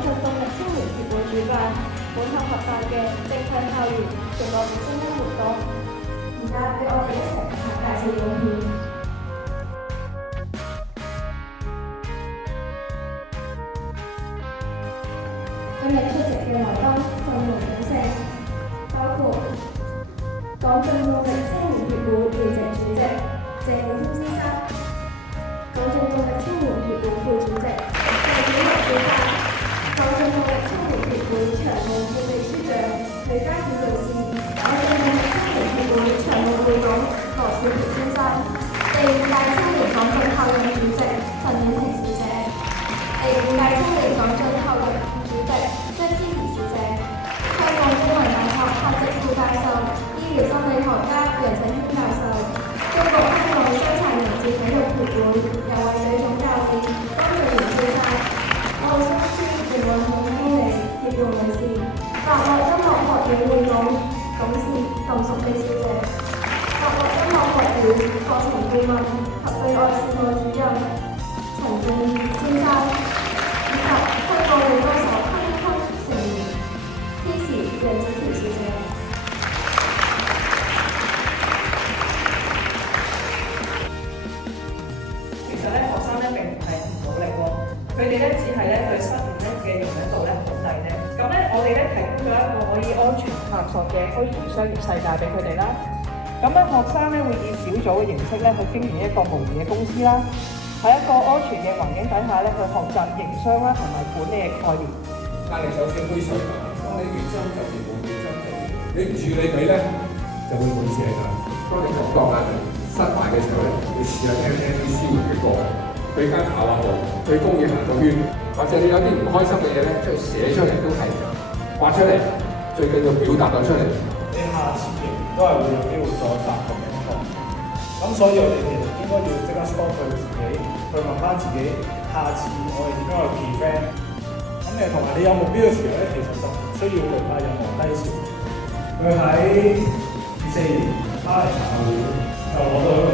進動力青年協會主辦，本校合辦嘅正向校園全國聲音活動。而家俾我哋一齊睇下介紹影片。今日出席嘅來賓陣容鼎盛，包括港進動力青年協會聯席主席謝永謙先生，港進動力青年協會副主席謝曉樂先生，港進動力青年協會常務副秘書長李家顯女士，港進動力青年協會常務會董羅少傑先生，第五屆青年港進校友主席陳婉婷小姐，第五屆青年港進校友主席張之怡小姐，香港中文大學客席副教授、醫療心理學家楊請興教授，中國香港傷殘人士體育協會游泳隊總教練江瑞元先生，奧森斯營運總經理葉蓉女士，法樂音樂學院會董事林淑美小姐，法樂音樂學院課程顧問及對外事務主任陳俊先生，以及香港女歌手潘級成員天時楊子喬小姐。其實咧，學生咧並唔係唔努力喎，佢哋咧只係咧對失誤咧嘅容忍度咧好低咧。咁咧，我哋咧提供咗一個可以安全探索嘅虛擬商業世界俾佢哋啦。咁咧，學生咧會以小組嘅形式咧去經營一個模擬嘅公司啦，喺一個安全嘅環境底下咧去學習營商啦同埋管理嘅概念。但係首先杯水，當你亂爭就業冇亂爭就業，你唔處理佢咧就會冇事㗎。當你覺得失敗嘅時候咧，你試下聽聽啲舒緩嘅歌，去間跑下步，去公園行個圈，或者你有啲唔開心嘅嘢咧，即係寫出嚟都係，畫出嚟，最緊要表達到出嚟。你下次仍然都係會有機會再犯同樣錯，咁所以我哋其實應該要即刻 stop 佢自己，去問翻自己，下次我哋點樣去 prevent。咁同埋你有目標嘅時候咧，其實就唔需要懼怕任何低潮。佢喺24年巴黎殘奧會就攞到一個